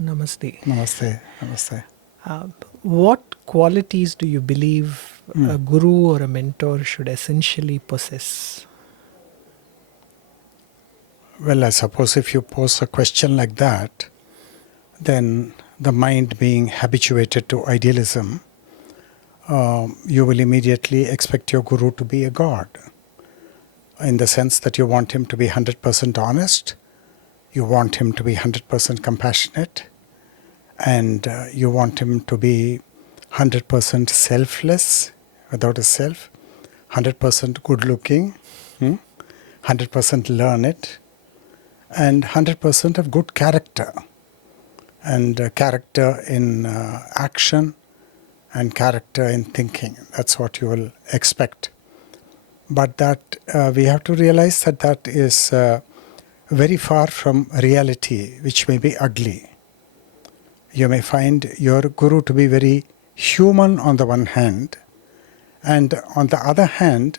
Namaste. Namaste. Namaste. What qualities do you believe a guru or a mentor should essentially possess? Well, I suppose if you pose a question like that, then the mind being habituated to idealism, you will immediately expect your guru to be a god, in the sense that you want him to be 100% honest, you want him to be 100% compassionate, and you want him to be 100% selfless, without a self, 100% good looking, 100% learned, and 100% of good character. And character in action and character in thinking. That's what you will expect. But that we have to realize that that is very far from reality, which may be ugly. You may find your guru to be very human on the one hand, and on the other hand,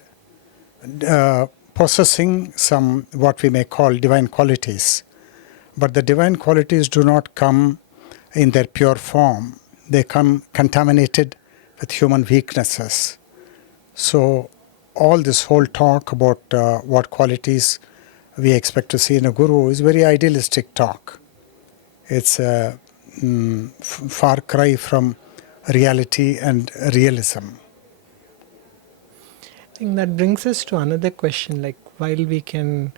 possessing some what we may call divine qualities. But the divine qualities do not come in their pure form. They come contaminated with human weaknesses. So all this whole talk about what qualities we expect to see in a guru is very idealistic talk. It's a far cry from reality and realism. I think that brings us to another question, like while we can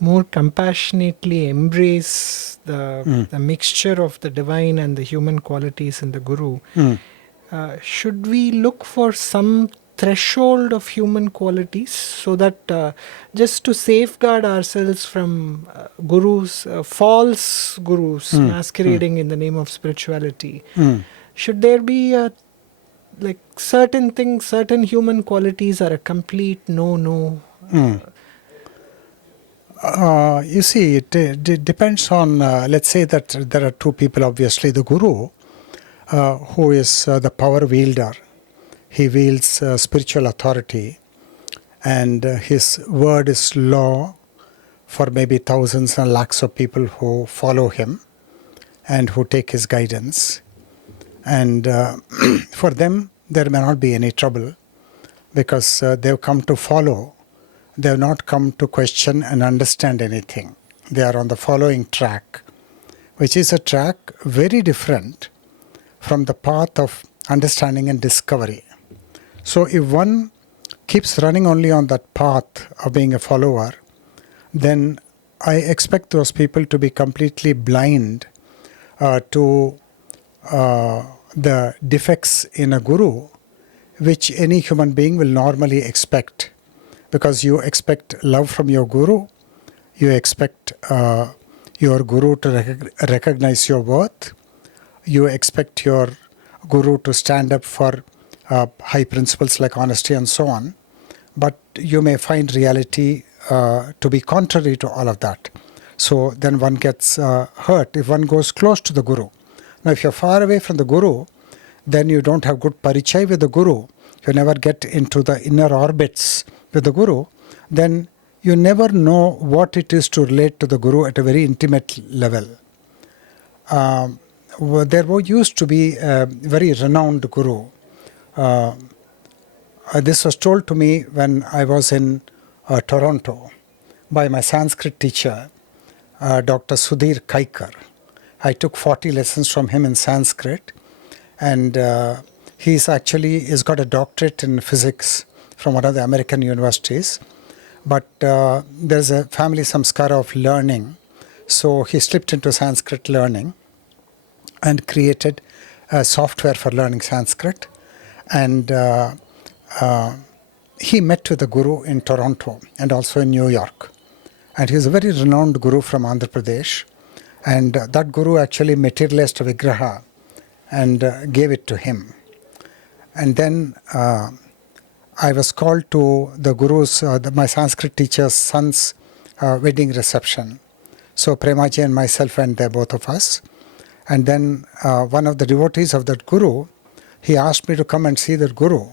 more compassionately embrace the mixture of the divine and the human qualities in the guru, should we look for some threshold of human qualities so that just to safeguard ourselves from gurus, false gurus masquerading in the name of spirituality, should there be like certain things, certain human qualities are a complete no? You see, it depends on, let's say that there are two people, obviously. The guru, who is the power wielder. He wields spiritual authority, and his word is law for maybe thousands and lakhs of people who follow him and who take his guidance. And for them, there may not be any trouble because they've come to follow. They have not come to question and understand anything. They are on the following track, which is a track very different from the path of understanding and discovery. So if one keeps running only on that path of being a follower, then I expect those people to be completely blind to the defects in a guru, which any human being will normally expect. Because you expect love from your guru, you expect your guru to recognize your worth, you expect your guru to stand up for high principles like honesty and so on, but you may find reality to be contrary to all of that. So then one gets hurt if one goes close to the guru. Now if you're far away from the guru, then you don't have good parichay with the guru, you never get into the inner orbits with the guru, then you never know what it is to relate to the guru at a very intimate level. There used to be a very renowned guru. This was told to me when I was in Toronto by my Sanskrit teacher, Dr. Sudhir Kaikar. I took 40 lessons from him in Sanskrit, and he's got a doctorate in physics from one of the American universities. But there's a family samskara of learning. So he slipped into Sanskrit learning and created a software for learning Sanskrit. And he met with the guru in Toronto and also in New York. And he's a very renowned guru from Andhra Pradesh. And that guru actually materialized a vigraha and gave it to him. And then I was called to the guru's, my Sanskrit teacher's son's wedding reception. So Premaji and myself went there, both of us. And then one of the devotees of that guru, he asked me to come and see that guru.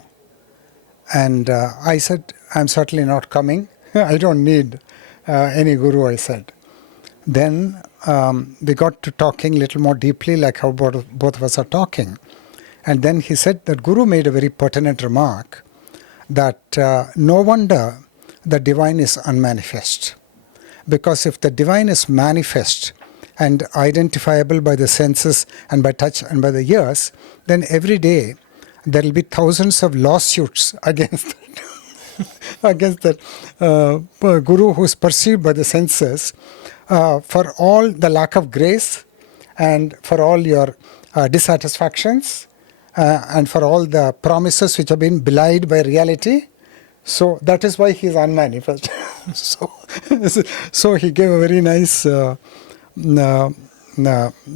And I said, I'm certainly not coming. I don't need any guru, I said. Then we got to talking a little more deeply, like how both of us are talking. And then he said that Guru made a very pertinent remark that no wonder the divine is unmanifest. Because if the divine is manifest and identifiable by the senses and by touch and by the ears, then every day there will be thousands of lawsuits against against that Guru who is perceived by the senses for all the lack of grace and for all your dissatisfactions and for all the promises which have been belied by reality. So that is why he is unmanifest. So he gave a very nice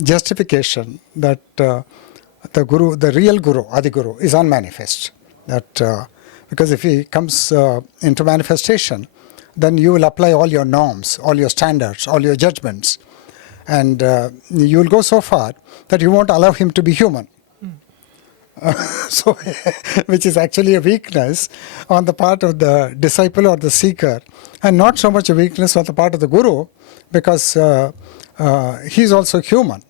justification that the Guru, the real Guru, Adi Guru, is unmanifest. That because if he comes into manifestation, then you will apply all your norms, all your standards, all your judgments, and you will go so far that you won't allow him to be human. So, which is actually a weakness on the part of the disciple or the seeker, and not so much a weakness on the part of the Guru, because he is also human.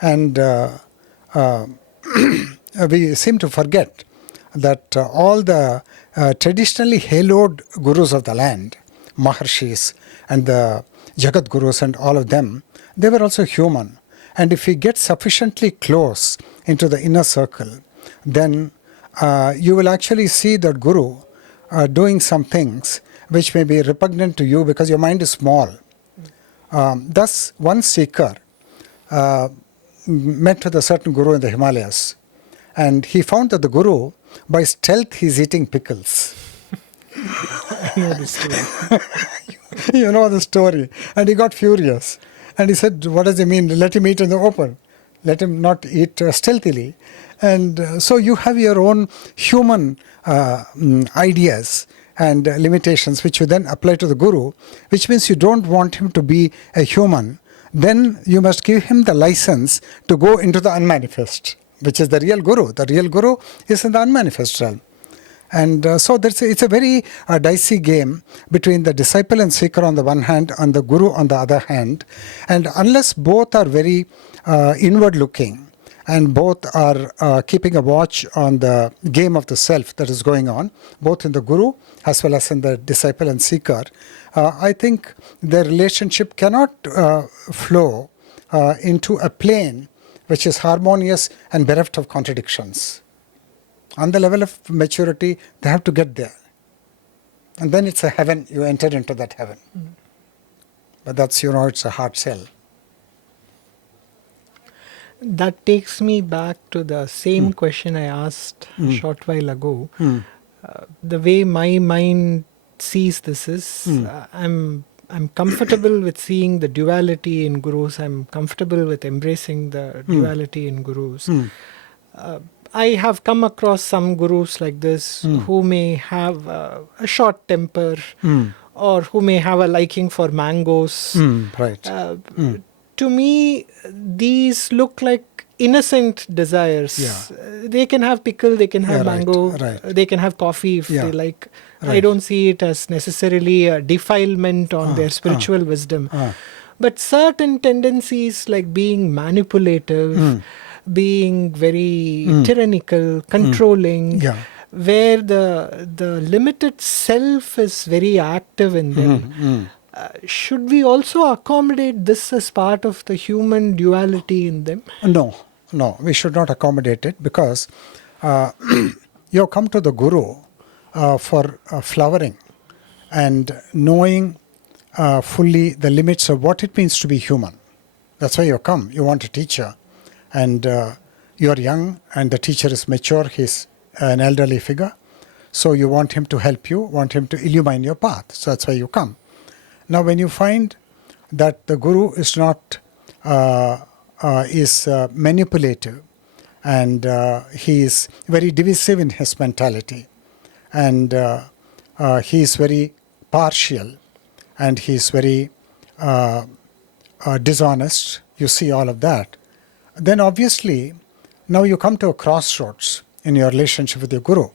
And we seem to forget that all the traditionally haloed Gurus of the land, Maharshis and the Jagat Gurus and all of them, they were also human. And if we get sufficiently close into the inner circle, then you will actually see that Guru doing some things which may be repugnant to you because your mind is small. Thus, one seeker met with a certain Guru in the Himalayas, and he found that the Guru, by stealth, he is eating pickles. I know the story. You know the story. And he got furious. And he said, what does he mean? Let him eat in the open. Let him not eat stealthily. And so you have your own human ideas and limitations which you then apply to the Guru, which means you don't want him to be a human. Then you must give him the license to go into the unmanifest, which is the real Guru. The real Guru is in the unmanifest realm. And so it's a very dicey game between the disciple and seeker on the one hand and the Guru on the other hand. And unless both are very inward looking and both are keeping a watch on the game of the self that is going on, both in the Guru as well as in the disciple and seeker, I think their relationship cannot flow into a plane which is harmonious and bereft of contradictions. On the level of maturity, they have to get there. And then it's a heaven, you enter into that heaven. But that's, it's a hard sell. That takes me back to the same question I asked a short while ago. The way my mind sees this is, I'm comfortable with seeing the duality in Gurus. I'm comfortable with embracing the duality in Gurus. I have come across some Gurus like this who may have a short temper or who may have a liking for mangoes. Right. To me, these look like innocent desires. Yeah. They can have pickle, they can have mango, right. they can have coffee if they like. Right. I don't see it as necessarily a defilement on their spiritual wisdom. But certain tendencies like being manipulative, being very tyrannical, controlling, where the limited self is very active in them. Should we also accommodate this as part of the human duality in them? No, we should not accommodate it, because you come to the Guru for flowering and knowing fully the limits of what it means to be human. That's why you come. You want a teacher, and you are young and the teacher is mature, he's an elderly figure. So you want him to help you, want him to illumine your path. So that's why you come. Now when you find that the Guru is not, is manipulative, and he is very divisive in his mentality, and he is very partial, and he is very dishonest, you see all of that, then obviously now you come to a crossroads in your relationship with your Guru.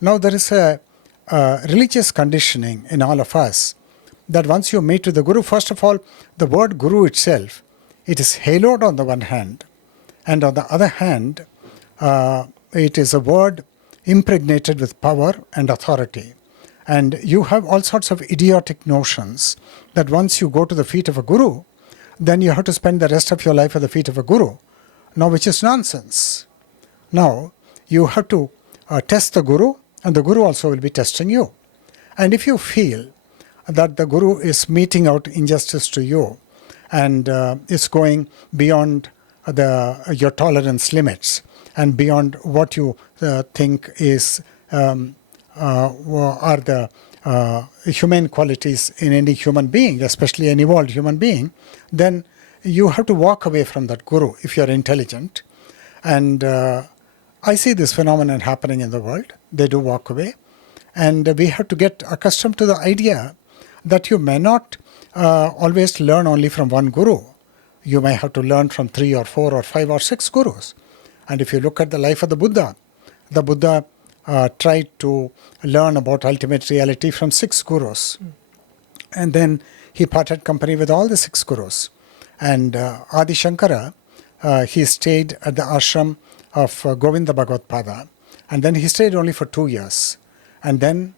Now there is a religious conditioning in all of us that once you meet with the Guru, first of all, the word Guru itself, it is haloed on the one hand, and on the other hand, it is a word impregnated with power and authority. And you have all sorts of idiotic notions that once you go to the feet of a Guru, then you have to spend the rest of your life at the feet of a Guru. Now, which is nonsense. Now, you have to test the Guru, and the Guru also will be testing you. And if you feel that the Guru is meting out injustice to you and is going beyond your tolerance limits and beyond what you think is are the humane qualities in any human being, especially an evolved human being, then you have to walk away from that Guru if you're intelligent. And I see this phenomenon happening in the world. They do walk away. And we have to get accustomed to the idea that you may not always learn only from one Guru. You may have to learn from 3 or 4 or 5 or 6 Gurus. And if you look at the life of the Buddha tried to learn about ultimate reality from 6 Gurus. And then he parted company with all the 6 Gurus. And Adi Shankara, he stayed at the ashram of Govinda Bhagavad-pada. And then he stayed only for 2 years. And then,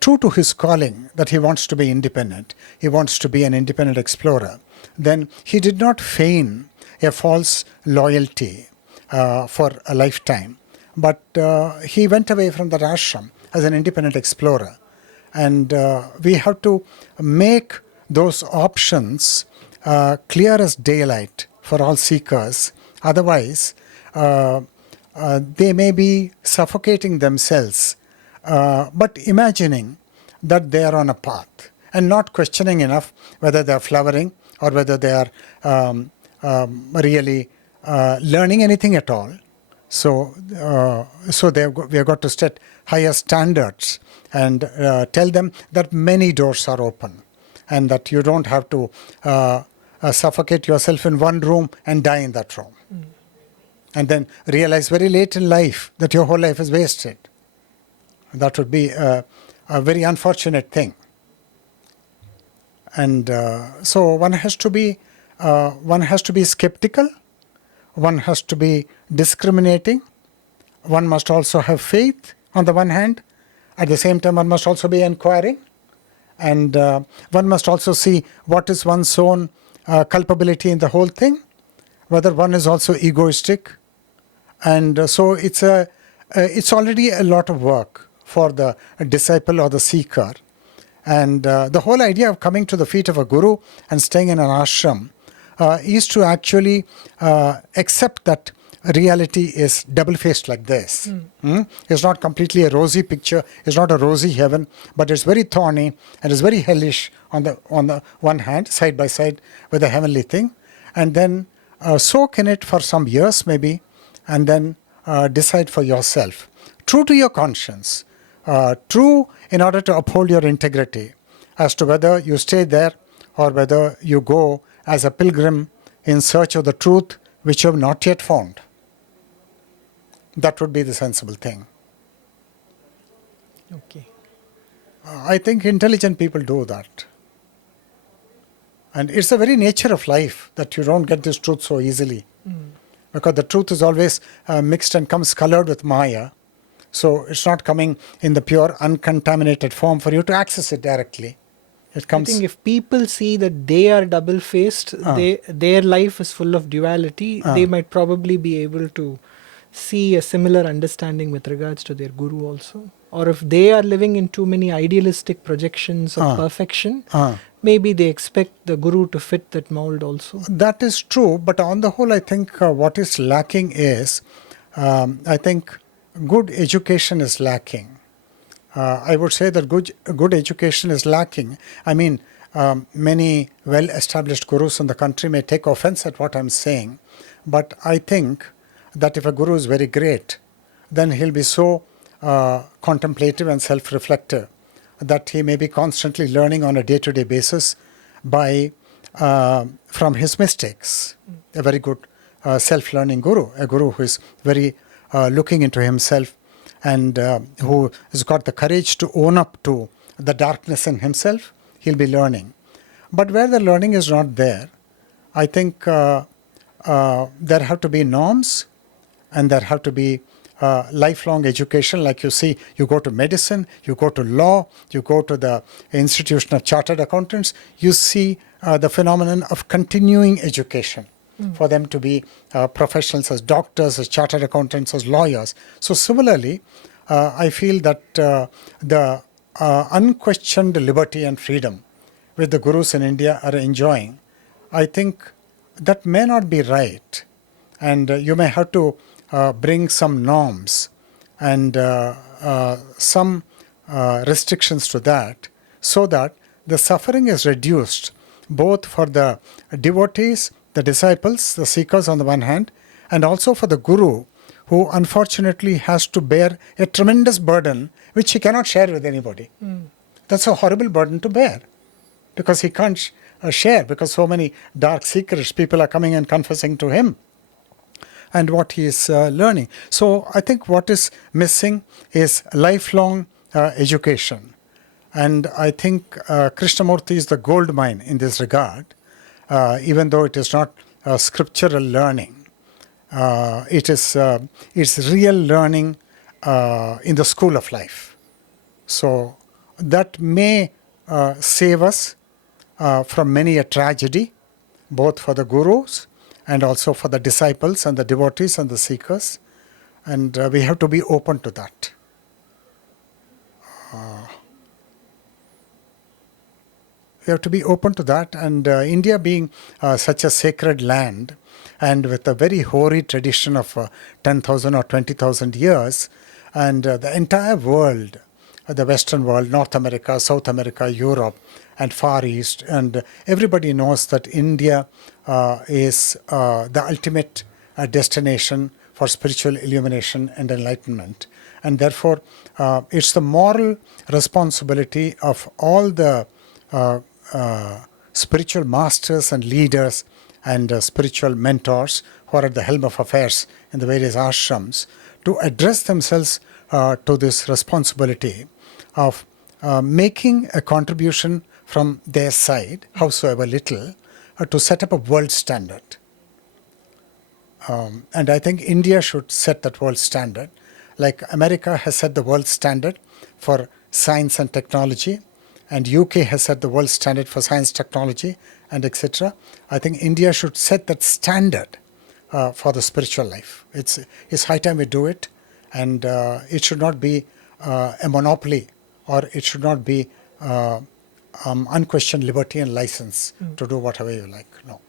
true to his calling that he wants to be independent, he wants to be an independent explorer, then he did not feign a false loyalty for a lifetime. But he went away from that ashram as an independent explorer. And we have to make those options clear as daylight for all seekers. Otherwise, they may be suffocating themselves, but imagining that they are on a path and not questioning enough whether they are flowering or whether they are really learning anything at all. So we have got to set higher standards and tell them that many doors are open and that you don't have to suffocate yourself in one room and die in that room. And then realize very late in life that your whole life is wasted. That would be a very unfortunate thing. And so one has to be skeptical. One has to be discriminating. One must also have faith on the one hand. At the same time, one must also be inquiring. And one must also see what is one's own culpability in the whole thing, whether one is also egoistic. And so it's already a lot of work for the disciple or the seeker. And the whole idea of coming to the feet of a Guru and staying in an ashram is to actually accept that reality is double-faced like this. It's not completely a rosy picture. It's not a rosy heaven, but it's very thorny and it's very hellish on the one hand, side by side with the heavenly thing. And then soak in it for some years maybe, and then decide for yourself. True to your conscience, true in order to uphold your integrity as to whether you stay there or whether you go as a pilgrim in search of the truth which you have not yet found. That would be the sensible thing. Okay. I think intelligent people do that. And it's the very nature of life that you don't get this truth so easily. Because the truth is always mixed and comes colored with Maya. So it's not coming in the pure, uncontaminated form for you to access it directly. It comes. I think if people see that they are double-faced, their life is full of duality, they might probably be able to see a similar understanding with regards to their Guru also. Or if they are living in too many idealistic projections of perfection, maybe they expect the Guru to fit that mold also. That is true, but on the whole, I think what is lacking is, I think good education is lacking. I would say that good education is lacking. I mean, many well-established gurus in the country may take offense at what I'm saying, but I think that if a guru is very great, then he'll be so contemplative and self-reflective that he may be constantly learning on a day-to-day basis from his mistakes. A very good self-learning guru, a guru who is very looking into himself and who has got the courage to own up to the darkness in himself, he'll be learning. But where the learning is not there, I think there have to be norms, and there have to be lifelong education. Like you see, you go to medicine, you go to law, you go to the institution of chartered accountants, you see the phenomenon of continuing education for them to be professionals as doctors, as chartered accountants, as lawyers. So similarly, I feel that the unquestioned liberty and freedom which the gurus in India are enjoying, I think that may not be right. And you may have to bring some norms and some restrictions to that, so that the suffering is reduced both for the devotees, the disciples, the seekers on the one hand, and also for the guru, who unfortunately has to bear a tremendous burden which he cannot share with anybody. That's a horrible burden to bear, because he can't share, because so many dark secrets people are coming and confessing to him and what he is learning. So I think what is missing is lifelong education. And I think Krishnamurti is the gold mine in this regard, even though it is not scriptural learning. It's real learning in the school of life. So that may save us from many a tragedy, both for the gurus and also for the disciples and the devotees and the seekers. And we have to be open to that. We have to be open to that. And India being such a sacred land, and with a very hoary tradition of 10,000 or 20,000 years, and the entire world, the Western world, North America, South America, Europe, and Far East, and everybody knows that India is the ultimate destination for spiritual illumination and enlightenment. And therefore, it's the moral responsibility of all the spiritual masters and leaders and spiritual mentors who are at the helm of affairs in the various ashrams to address themselves to this responsibility of making a contribution from their side, howsoever little, to set up a world standard. And I think India should set that world standard. Like America has set the world standard for science and technology, and UK has set the world standard for science, technology, and etc. I think India should set that standard for the spiritual life. It's high time we do it, and it should not be a monopoly, or it should not be unquestioned liberty and license to do whatever you like. No.